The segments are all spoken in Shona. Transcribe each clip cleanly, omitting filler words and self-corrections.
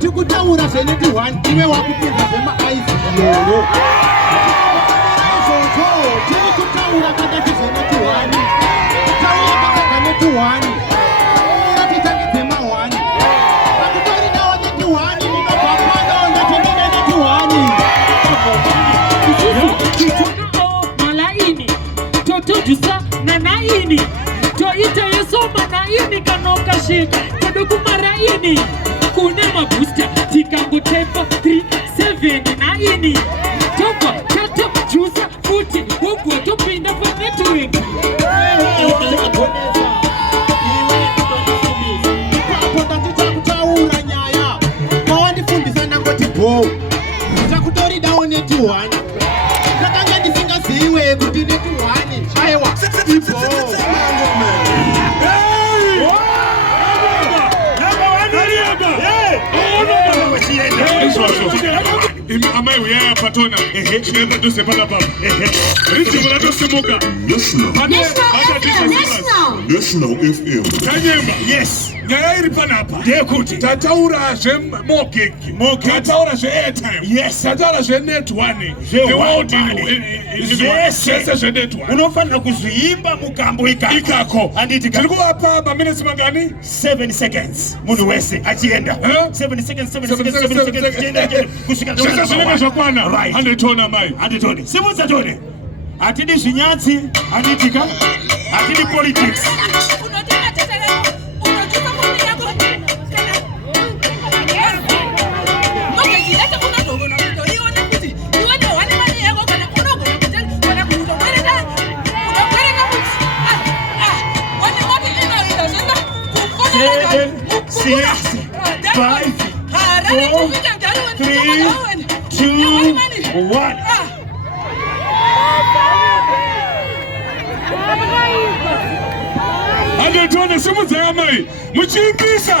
tikutaura zvenetone iwe wakupinza zvemaizi Mhloro izvozvo tiri kutaura kakati zvenetone taura kakaka netone tatitangidze mahwani pakutoridawo netone ndinobva pano ndatendene netone malaini totojusa nanaini toita yesoma naini kanokashika todokumaraini kune mabusta tikangotepa 37 naini topa tato jusa futi ugwe topinda pa network ipapo ndatitaura nyaya mawandifundisa nangoti go takutoridawo netone ndakanga ndisingaziwe kuti netone aiwa amai uyaya patona chinoenda tose pana baba rinzvimbo ratosimuka National FM tanyemba yes nyaya iri panapa ndeyekuti tataura zvemogegi tataura zveairtime yes tataura zvenetone zvese zvenetone unofanira kuzviimba mukambo ikako tiri kuvapa maminitsi mangani 7 seconds munhu wese achienda 7 seconds kusvika zvese zvinenge zvakwana handitona mai handitone simudza tone hatidi zvinyatsi handitika hatidi politics handitone simudza amai muchiimbisa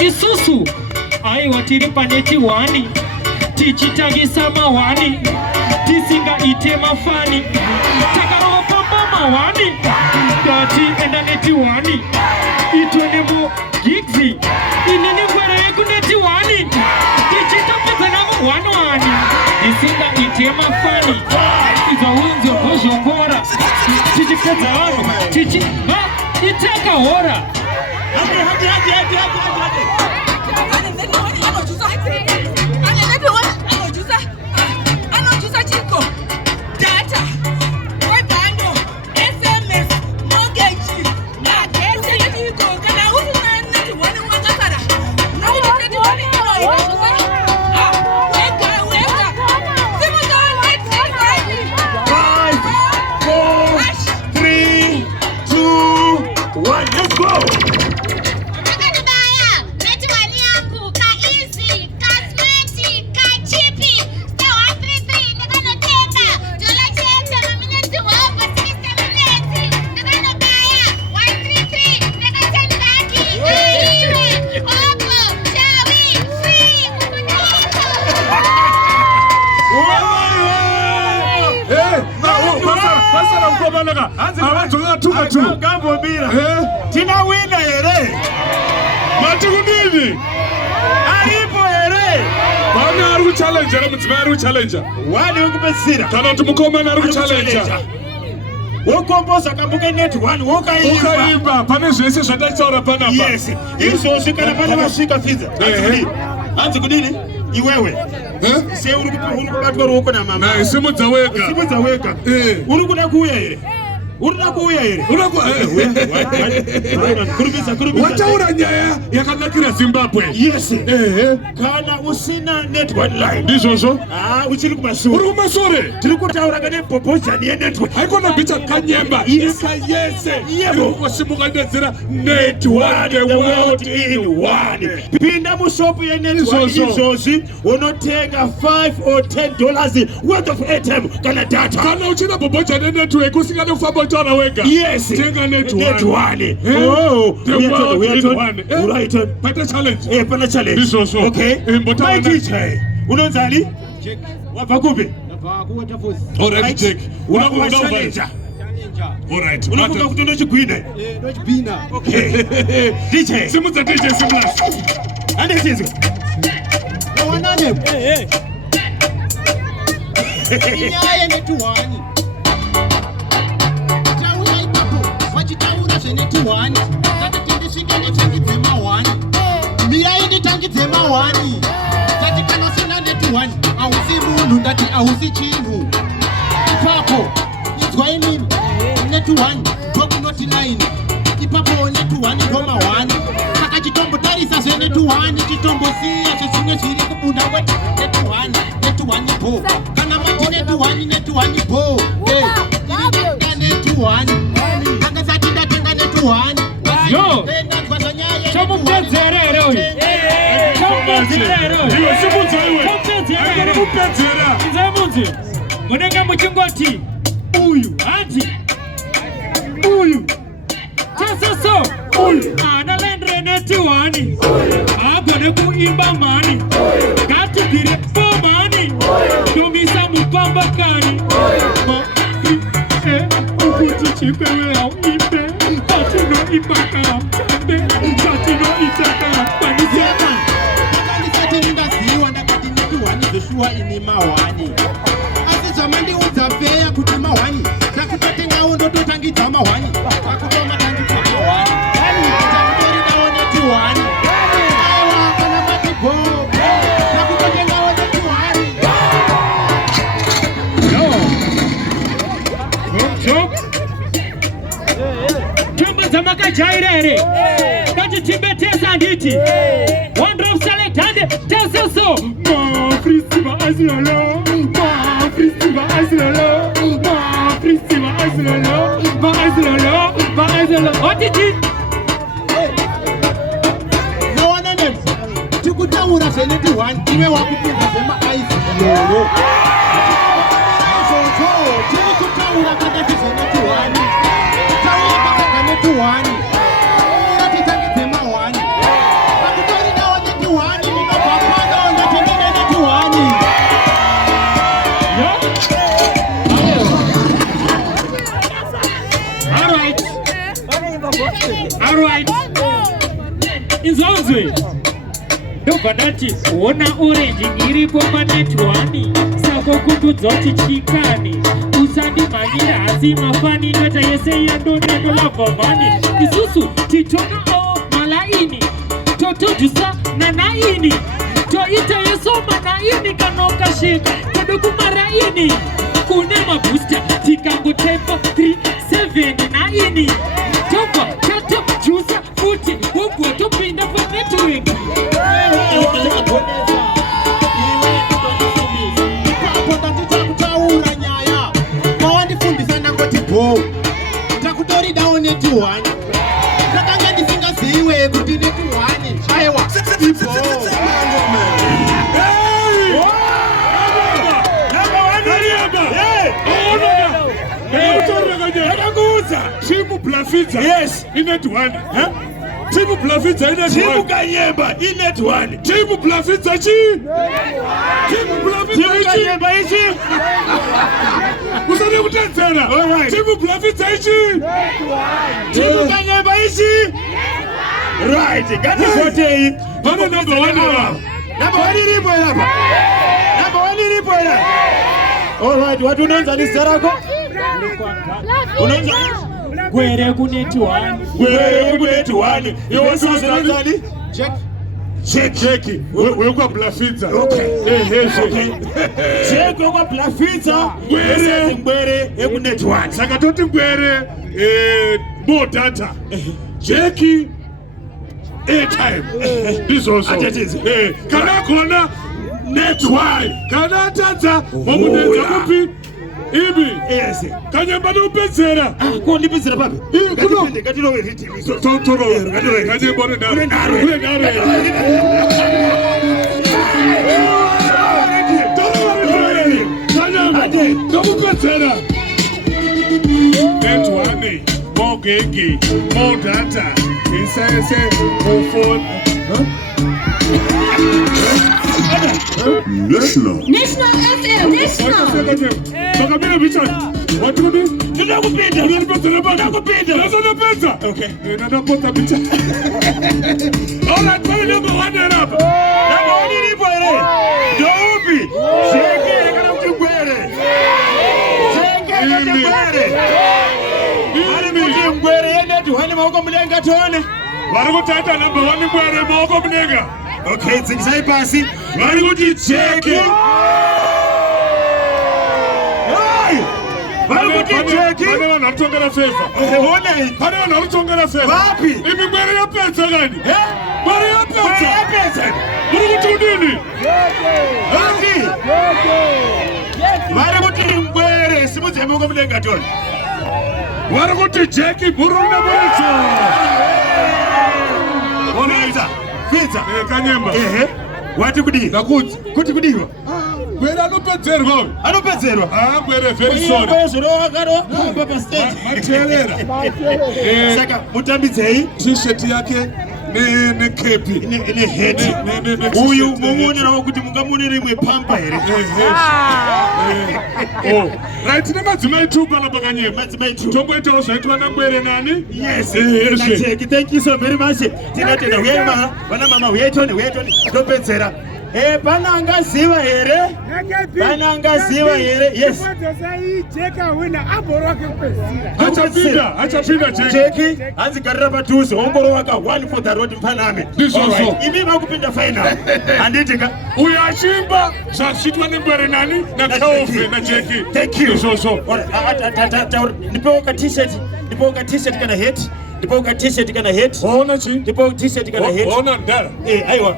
isusu aiwa tiri panetone tichitangisa mahwani tisingaite mafani takarova mahwani tati enda netone itonemo gigzi inini ngwere yekunetone tichitopedzana mahwani tisingaite mafani izaunzo bozhongora tichipedza vanhu iteka hora tina wina here matikudini aripo here vane ari kuchallenjera mudzimai ari kuchallenja wani wekupedzisira kana kuti mukomana ari kuchallenja wokomboza kambuke netone wokaimba pane zvese zvatataura panapa yes izvozvi kana pane vasvika fidza hanzi kudini iwewe se uri kubatwa ruoko namama simudza wega uri kuda kuuya here Unakuya here. Wataura nyaya yakanakira Zimbabwe. Yes. Kana usina NetOne line. Ndizvozvo. Uchiri kumashure. Uri kumashure. Tiri kutaura kana proportion ye NetOne. Haikona bicha kanyemba. Yes. Yebo kusimuka ndezera NetOne, the world in one. Pinda mushopu ye NetOne izvozvi unotenga $5 or $10 worth of airtime kana data. Kana uchina bobocha network usingane kufamba utaura wega. Yes. Tenga NetOne. The world in one. Right. Pata challenge. Pana challenge. Ndizvozvo. Okay. My DJ. Unonzani? Check. Wabva kupi? Nabva kuwater force. Alright, check. Unakuvacha. Alright. Unakuva kuti ndochigwina. Ndochibina. Okay. DJ. Simudza DJ Simlas. Ande chizwe. Awanane. Inyaya NetOne. Taura ipapo. Wachitaura zveNetOne. Tatitindisvike nditangidze mawani. Mirai nditangidze mawani. Tati kana usina NetOne, hausi munhu, ndati hausi chinhu. Ipapo, inzwai mimi. NetOne, ndokunoti 9. Ipapo NetOne ndo mawani. Saka chitombotarisa zveNetOne, chitombosiya zvezvimwe zviri kubunda weti NetOne bo. Kana mati NetOne bo. NetOne. Kanga sati ndatenga NetOne. Yo. Chamupedzerere uyu. Chamupedzerere uyu. Iwe simudza iwe. Chamupedzerere. Kupedzera. Nzamunzi. Munenge muchingoti uyu hanzi. Uyu. Chasoso. Uyu. Analendre NetOne. Agone kuimba mani. Gatibire pomani. Dumisa mupambakani. Ukuti chikwewe au imbe. Katino ibaka. Katino itaka. Panisema. Ndakati ndaziwa ndakati NetOne Joshua ini mawani. Asi zamandi udzapfeya kuti mawani. Ndakutotengawo ndototangidza mawani. Ndakutoma tangidza mawani. Ndakutori nawo NetOne. Aiwa kana mati bo. Ndakutotengawo NetOne. Joke. Tumbe zamakajairere. Kati timbeteza nditi. One drop select hande. Tesoso. Ma fristima azilolo. Ma fristima azilolo. Ma fristima azilolo. Ma azilolo. Ma azilolo. Otiti. Nawanane. Tikutaura zveNetOne. Iwe wakupinza zvemaaisi lolo. Tikutaura kakati zveNetOne. Taura kakati NetOne. Ngatitangidze mawani. Ndakutori nawo NetOne. Ndinobva pano ndatendera NetOne. All right. Inzonzwe. Ndobva ndati ona orange iripo paNetOne. Sako kutudzoti chikani. Usandimhanyira hasi mafani nota yese yandoneko labvamani. Isusu titona o malaini. Totojusa nanaini. Toita yeso manaini kanokashika. Todokumaraini. Kune mabooster tikangotepa 379. Topa chato jusa futi. Wogwa topinda pa network. Ndakutori nawo NetOne. Ndakanga ndisingaziwe kuti NetOne. Aiwa. Chimu Blafidza. Yes. NetOne. Chimu Blafidza NetOne. Chimu Kanyemba NetOne. Chimu Blafidza chi. Chimu Blafidza Kanyemba ichi. Usane kutenzera. Chimu Blafidza ichi. Chimu Kanyemba ichi. Right. Gati zote. Vano number 1 hapa. Number 1 ilipo hapa. Number 1 ilipo hapa. All right. Watu unaanza ni sarako? Unaanza Gwere ku NetOne. Gwere ku NetOne. Iwe sasa nani? Check. Cheki. Wewe kwa blafita. Okay. Okay. Cheki kwa blafita. Ngwere eku NetOne. Saka toti ngwere more data. Cheki airtime. This also. Kana kona NetOne. Kana tata momuneza kupi. Ibi. Yes. Kanyamba no pezera. Ko ndipezera papi. Kuno. Ngati lowe riti. Toro. Kanyamba no naro. NetOne, more gigi, more data. Inside more phone. National FM. National. What do you mean? You don't pizza. You don't pizza. Okay. You don't put the pizza. All right, put number one up. Number one in the don't be. Shake it. I got to wear it. Shake it. I got to wear it. Warikutata number one ngwere moko mnega. Okay, dzikisai pasi. Warikuti cheki. Warikuti cheki. Pane vanhu varikutongera fefa. Honei. Pane vanhu varikutongera fefa. Vapi? Imi ngwere yapedza kani? Ngwere yapedza. Murikuti udini? Vapi? Varikuti ngwere simudze moko mnega toni. Warikuti cheki buruna muricho. Pizza. Kanyemba. Wati kudii. Nakuti. Kuti kudiwa. Gwere anopedzerwa. Anopedzerwa. Gwere very sorry. Kwezuro wakaro papa stage. Materera. Saka mutambidzei T-shirt yake ne kepi. Ne head. Uyu mumunira kuti mungamunire imwe pampa here. Oh, right, nemadzimai tu pala pakanyema. Madzimai tu. Tomboitawo zvaitwa nangwere nani? Yes. Thank you so very much. Tinatenda huyema, vana mama huyetoni. Topedzera. Panangaziva here? Panangaziva here? Yes. Achapinda Cheki. Anzigarira padhuze ongoro waka 1 for the road mpaname. This also. Imi vakupinda final. Anditika. Uyu achimba zvasvitwa nengwere nani? Nakaofe na Cheki. Thank you. This also. Ndipewo ka t-shirt. Ndipewo ka t-shirt kana hat. Ndipewo ka t-shirt kana hat. Waona chi? Ndipewo t-shirt kana hat. Waona ndara. Aiwa.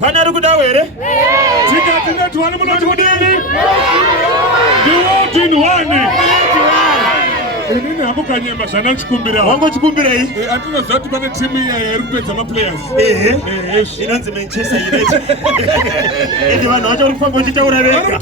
Pana rukudawo here? Tikati NetOne munoti kudini? The world in one. Inini hapo kanyemba zvana chikumbira. Wango chikumbirei? Atinoziva kuti pane timu iri kupedza maplayers. Inonzi Manchester United. Ende vanhu vacho vari kufamba vachitaura vega.